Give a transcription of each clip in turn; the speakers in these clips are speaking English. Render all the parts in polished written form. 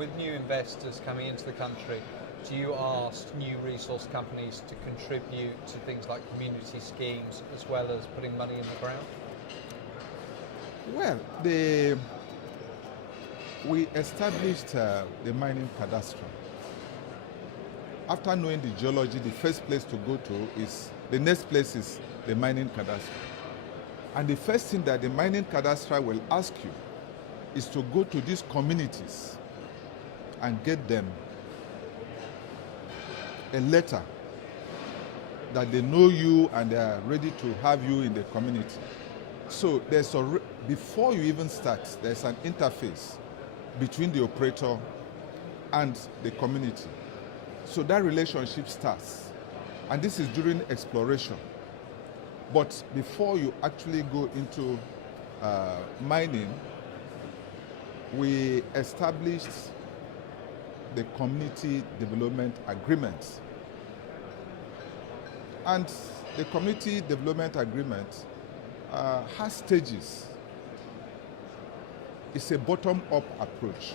With new investors coming into the country, do you ask new resource companies to contribute to things like community schemes as well as putting money in the ground? Well, we established the mining cadastre. After knowing the geology, the first place to go to is, the next place is the mining cadastre. And the first thing that the mining cadastre will ask you is to go to these communities and get them a letter that they know you and they are ready to have you in the community. So before you even start, there's an interface between the operator and the community. So that relationship starts. And this is during exploration. But before you actually go into mining, we established the community development agreement. And the community development agreement has stages. It's a bottom-up approach.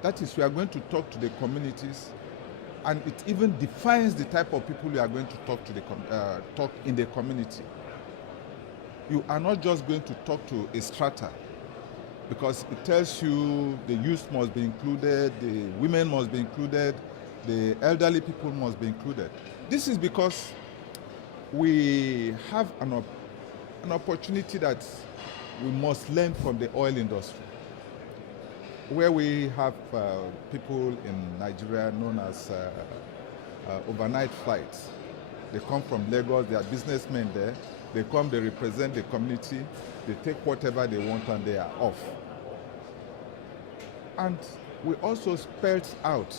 That is, we are going to talk to the communities, and it even defines the type of people we are going to talk to talk in the community. You are not just going to talk to a strata, because it tells you the youth must be included, the women must be included, the elderly people must be included. This is because we have an opportunity that we must learn from the oil industry, where we have people in Nigeria known as overnight flights. They come from Lagos, they are businessmen there. They come, they represent the community, they take whatever they want and they are off. And we also spelled out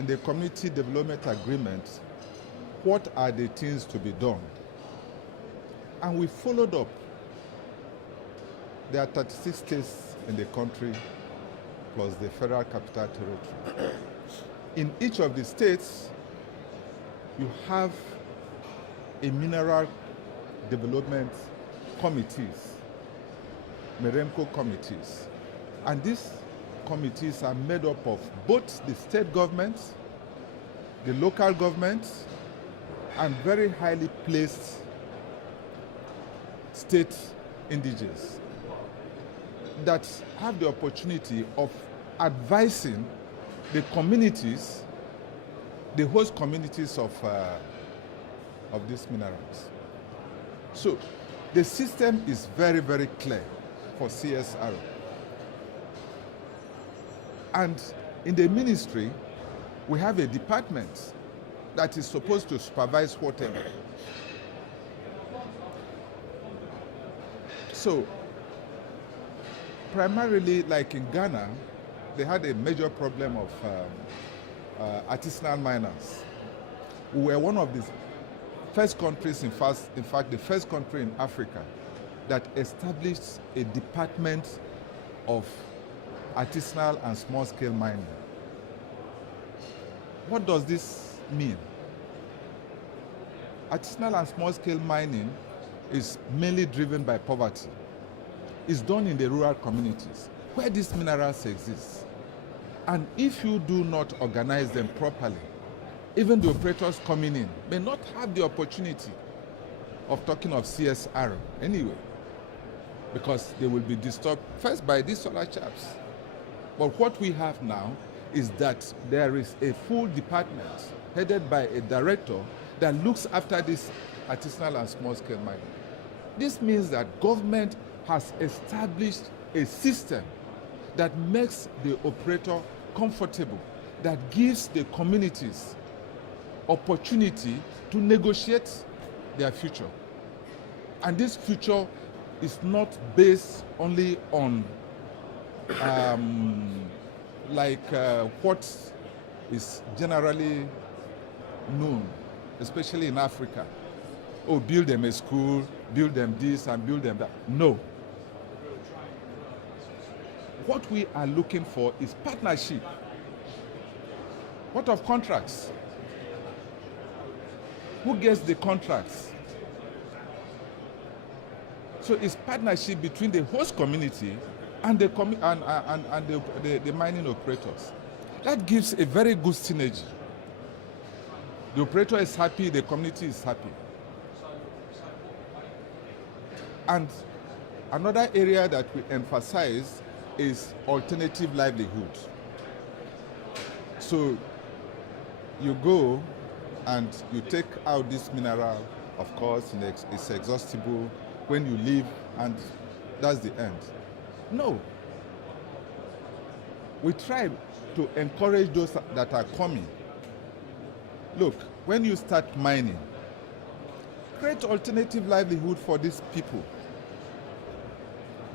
in the community development agreement what are the things to be done. And we followed up. There are 36 states in the country, plus the Federal Capital Territory. In each of the states, you have a mineral development committees, MEREMCO committees. And these committees are made up of both the state governments, the local governments, and very highly placed state indigenes that have the opportunity of advising the communities, the host communities of these minerals. So the system is very, very clear for CSR. And in the ministry, we have a department that is supposed to supervise whatever. So primarily, like in Ghana, they had a major problem of artisanal miners. We were one of the first countries, in fact, the first country in Africa that established a department of artisanal and small-scale mining. What does this mean? Artisanal and small-scale mining is mainly driven by poverty. It's done in the rural communities where these minerals exist. And if you do not organize them properly, even the operators coming in may not have the opportunity of talking of CSR anyway, because they will be disturbed first by these solar chaps. But what we have now is that there is a full department headed by a director that looks after this artisanal and small-scale mining. This means that government has established a system that makes the operator comfortable, that gives the communities opportunity to negotiate their future. And this future is not based only on what is generally known, especially in Africa. Oh, build them a school, build them this and build them that. No. What we are looking for is partnership. What of contracts? Who gets the contracts? So it's partnership between the host community and the mining operators. That gives a very good synergy. The operator is happy, the community is happy. And another area that we emphasize is alternative livelihood. So you go and you take out this mineral, of course, it's exhaustible. When you leave, and that's the end. No. We try to encourage those that are coming. Look, when you start mining, create alternative livelihood for these people.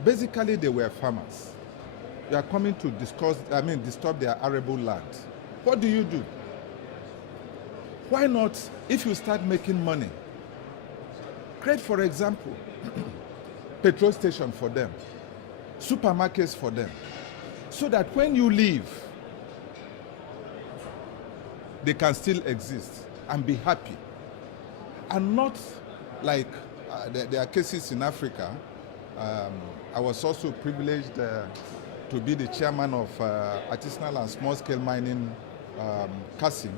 Basically, they were farmers. You are coming to disturb their arable land. What do? Why not, if you start making money, create, for example, petrol station for them, supermarkets for them, so that when you leave, they can still exist and be happy. And not like there are cases in Africa. I was also privileged to be the chairman of artisanal and small-scale mining CASIM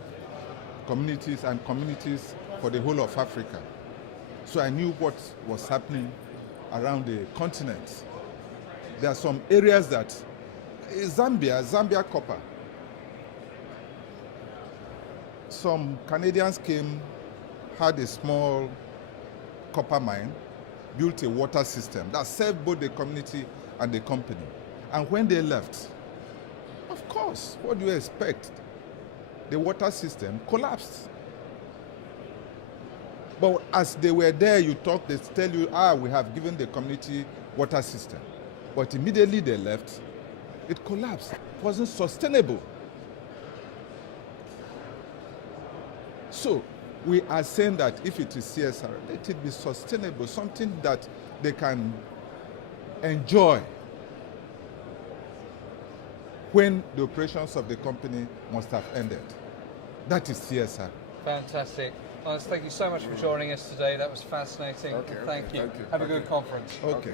communities for the whole of Africa. So I knew what was happening around the continent. There are some areas that Zambia copper. Some Canadians came, had a small copper mine, built a water system that served both the community and the company. And when they left, of course, what do you expect? The water system collapsed. But as they were there, they tell you, we have given the community water system. But immediately they left, it collapsed. It wasn't sustainable. So we are saying that if it is CSR, let it be sustainable, something that they can enjoy when the operations of the company must have ended. That is CSR. Fantastic. Linus, thank you so much for joining us today. That was fascinating. Okay, thank you. thank you. Have a good conference. Okay.